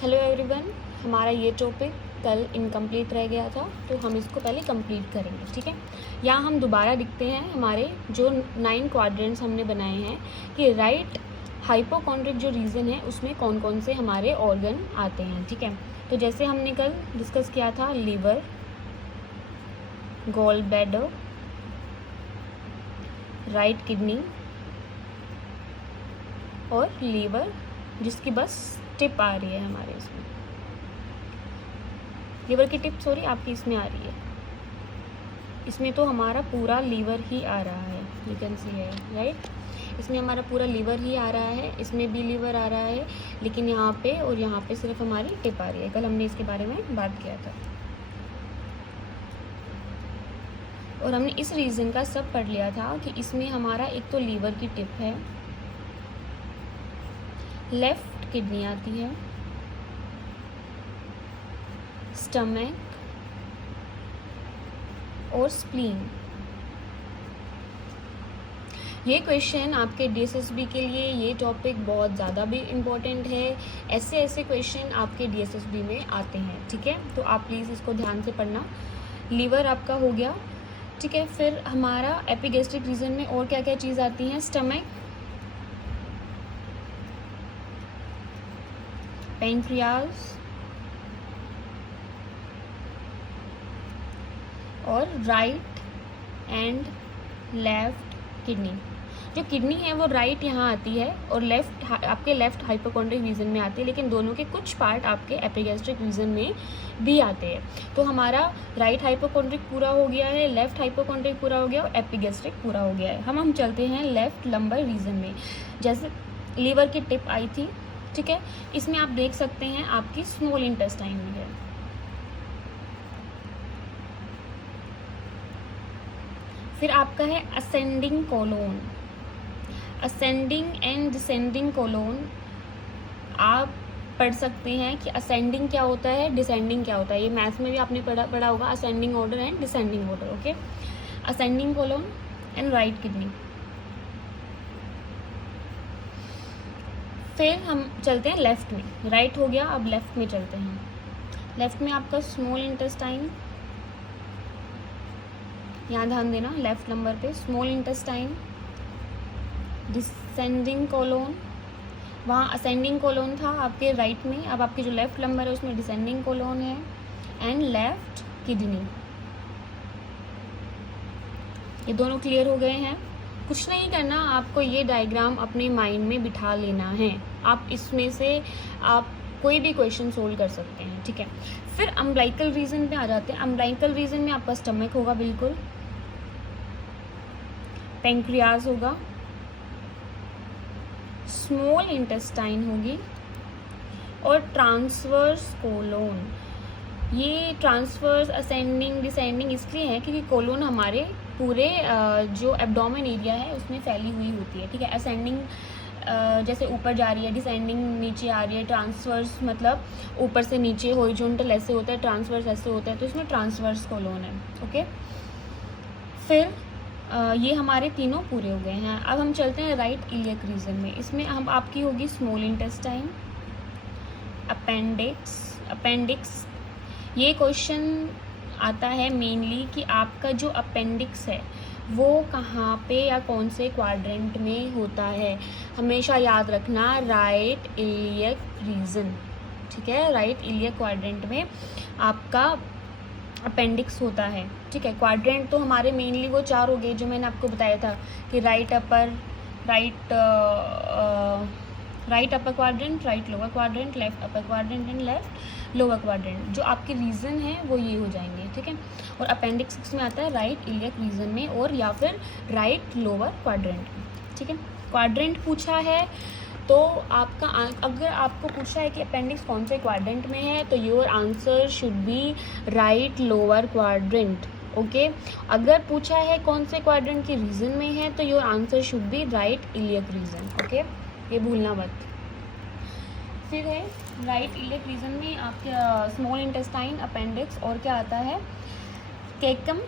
Hello everyone, हमारा ये topic कल इनकम्प्लीट रह गया था, तो हम इसको पहले कंप्लीट करेंगे। ठीक है, यहाँ हम दोबारा दिखते हैं हमारे जो 9 क्वाड्रेंट्स हमने बनाए हैं कि राइट हाइपोकॉन्ड्रिक जो रीजन है उसमें कौन कौन से हमारे ऑर्गन आते हैं। ठीक है, तो जैसे हमने कल डिस्कस किया था, liver, gall bladder, right kidney और लीवर जिसकी बस टिप आ रही है हमारे इसमें, लीवर की टिप सॉरी आपकी इसमें आ रही है। इसमें तो हमारा पूरा लीवर ही आ रहा है, यू कैन सी है राइट। इसमें हमारा पूरा लीवर ही आ रहा है, इसमें भी लीवर आ रहा है, लेकिन यहाँ पे और यहाँ पे सिर्फ हमारी टिप आ रही है। कल हमने इसके बारे में बात किया था और हमने इस रीज़न का सब पढ़ लिया था कि इसमें हमारा एक तो लीवर की टिप है, लेफ्ट किडनी आती है, स्टमक और स्प्लीन। ये क्वेश्चन आपके डीएसएसबी के लिए ये टॉपिक बहुत ज़्यादा भी इम्पोर्टेंट है। ऐसे क्वेश्चन आपके डीएसएसबी में आते हैं। ठीक है, तो आप प्लीज़ इसको ध्यान से पढ़ना। लीवर आपका हो गया। ठीक है, फिर हमारा एपिगैस्ट्रिक रीजन में और क्या क्या चीज़ आती हैं? स्टमक, पैंक्रियाज और राइट एंड लेफ्ट किडनी। जो किडनी है वो राइट यहाँ आती है और लेफ्ट आपके लेफ्ट हाइपोकॉन्ड्रिक रीजन में आती है, लेकिन दोनों के कुछ पार्ट आपके एपिगैस्ट्रिक रीजन में भी आते हैं। तो हमारा राइट हाइपोकॉन्ड्रिक पूरा हो गया है, लेफ्ट हाइपोकॉन्ड्रिक पूरा हो गया और एपिगैस्ट्रिक पूरा हो गया है। हम चलते हैं लेफ्ट लंबर रीजन में। जैसे लीवर की टिप आई थी, ठीक है, इसमें आप देख सकते हैं आपकी स्मॉल इंटेस्टाइन में है। फिर आपका है ascending colon. Ascending and descending colon आप पढ़ सकते हैं कि असेंडिंग क्या होता है, डिसेंडिंग क्या होता है। ये मैथ्स में भी आपने पढ़ा होगा, ascending order and descending order. Okay, ascending colon and right kidney. फिर हम चलते हैं लेफ्ट में। राइट हो गया, अब लेफ्ट में चलते हैं। लेफ्ट में आपका स्मॉल इंटेस्टाइन, यहाँ ध्यान देना लेफ्ट नंबर पे, स्मॉल इंटेस्टाइन, डिसेंडिंग कोलोन, वहाँ असेंडिंग कोलोन था आपके राइट में, अब आपके जो लेफ्ट नंबर है उसमें डिसेंडिंग कोलोन है, एंड लेफ्ट किडनी। ये दोनों क्लियर हो गए हैं। कुछ नहीं करना, आपको ये डायग्राम अपने माइंड में बिठा लेना है। आप इसमें से आप कोई भी क्वेश्चन सोल्व कर सकते हैं। ठीक है, फिर अम्बिलिकल रीजन पे आ जाते हैं। अम्बिलिकल रीजन में आपका स्टमक होगा, बिल्कुल, पैंक्रियाज होगा, स्मॉल इंटेस्टाइन होगी और ट्रांसवर्स कोलोन। ये ट्रांसवर्स असेंडिंग डिसेंडिंग इसलिए है क्योंकि कोलोन हमारे पूरे जो एब्डोमेन एरिया है उसमें फैली हुई होती है। ठीक है, असेंडिंग जैसे ऊपर जा रही है, डिसेंडिंग नीचे आ रही है, ट्रांसवर्स मतलब ऊपर से नीचे, हॉरिजॉन्टल ऐसे होता है, ट्रांसवर्स ऐसे होता है, तो इसमें ट्रांसवर्स कोलोन है। ओके, फिर ये हमारे तीनों पूरे हो गए हैं। अब हम चलते हैं राइट इलियक रीजन में। इसमें हम आपकी होगी स्मॉल इंटेस्टाइन, अपेंडिक्स। ये क्वेश्चन आता है मेनली कि आपका जो अपेंडिक्स है वो कहाँ पे या कौन से क्वाड्रेंट में होता है। हमेशा याद रखना, राइट इलियक रीजन। ठीक है, राइट इलियक क्वाड्रेंट में आपका अपेंडिक्स होता है। ठीक है, क्वाड्रेंट तो हमारे मेनली वो 4 हो गए जो मैंने आपको बताया था कि right upper quadrant, right lower quadrant, left upper quadrant and left lower quadrant. जो आपके रीजन है वो ये हो जाएंगे। ठीक है, और अपेंडिक्स में आता है राइट इलियक रीजन में और या फिर राइट लोअर क्वाड्रेंट में। ठीक है, क्वाड्रेंट पूछा है तो आपका अगर आपको पूछा है कि अपेंडिक्स कौन से क्वाड्रेंट में है तो your answer should be right lower quadrant. Okay, अगर पूछा है कौन से क्वाड्रेंट के रीजन में है तो your answer should be right iliac region. Okay, ये भूलना मत। फिर है राइट इलियक रीजन में आपके स्मॉल इंटेस्टाइन, अपेंडिक्स और क्या आता है? Caecum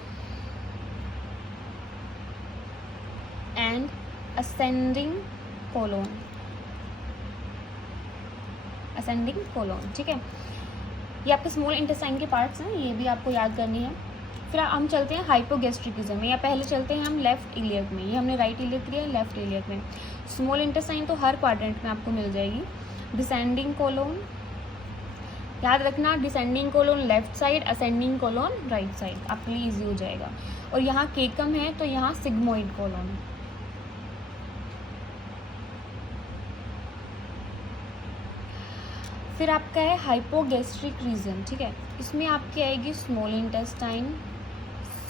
and ascending colon. Ascending colon, ठीक है। ये आपके स्मॉल इंटेस्टाइन के पार्ट्स हैं, ये भी आपको याद करनी है। फिर हम चलते हैं हाइपोगैस्ट्रिकिज्म में, या पहले चलते हैं हम लेफ्ट इलियक में। ये हमने राइट इलियक किया, लेफ्ट इलियक में। स्मॉल इंटेस्टाइन तो हर क्वाड्रेंट में आपको मिल जाएगी। डिसेंडिंग कोलोन, याद रखना, descending colon left side, ascending colon right side, आपके लिए ईजी हो जाएगा। और यहाँ केकम है तो यहाँ सिग्मोइड कोलोन। फिर आपका है हाइपोगैस्ट्रिक रीजन, ठीक है। इसमें आपकी आएगी स्मॉल इंटेस्टाइन,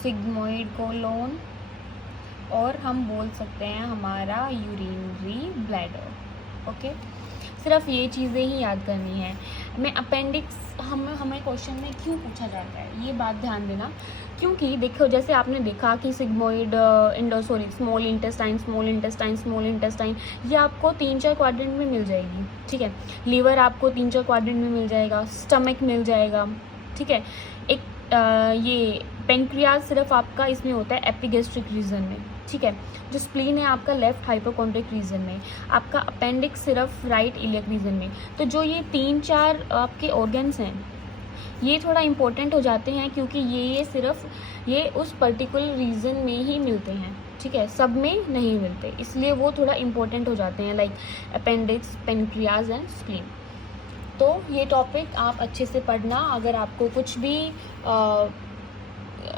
सिग्मोइड कोलोन, और हम बोल सकते हैं हमारा यूरिनरी ब्लैडर, ओके। सिर्फ ये चीज़ें ही याद करनी है। मैं अपेंडिक्स हमें क्वेश्चन में क्यों पूछा जाता है, ये बात ध्यान देना, क्योंकि देखो जैसे आपने देखा कि सिग्मोइड स्मॉल इंटेस्टाइन ये आपको 3-4 क्वाड्रेंट में मिल जाएगी, ठीक है। लीवर आपको 3-4 क्वाड्रेंट में मिल जाएगा, स्टमक मिल जाएगा, ठीक है। एक ये पेंक्रियाज सिर्फ आपका इसमें होता है एपिगैस्ट्रिक रीजन में, ठीक है। जो स्प्लीन है आपका लेफ्ट हाइपोकॉन्ड्रिक रीजन में, आपका अपेंडिक्स सिर्फ राइट इलियक रीजन में। तो जो ये 3-4 आपके ऑर्गन्स हैं ये थोड़ा इम्पोर्टेंट हो जाते हैं, क्योंकि ये सिर्फ ये उस पर्टिकुलर रीजन में ही मिलते हैं, ठीक है, सब में नहीं मिलते, इसलिए वो थोड़ा इम्पोर्टेंट हो जाते हैं, like appendix, pancreas and spleen. तो ये टॉपिक आप अच्छे से पढ़ना। अगर आपको कुछ भी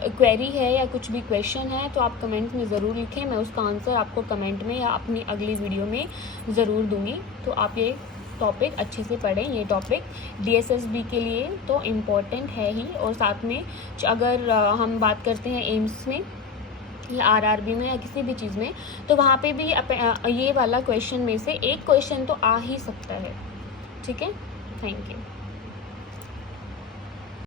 क्वेरी है या कुछ भी क्वेश्चन है तो आप कमेंट में ज़रूर लिखें, मैं उसका आंसर आपको कमेंट में या अपनी अगली वीडियो में ज़रूर दूंगी। तो आप ये टॉपिक अच्छे से पढ़ें। ये टॉपिक DSSB के लिए तो इम्पोर्टेंट है ही, और साथ में अगर हम बात करते हैं एम्स में या RRB में या किसी भी चीज़ में, तो वहाँ पे भी ये वाला क्वेश्चन में से एक क्वेश्चन तो आ ही सकता है, ठीक है। Thank you.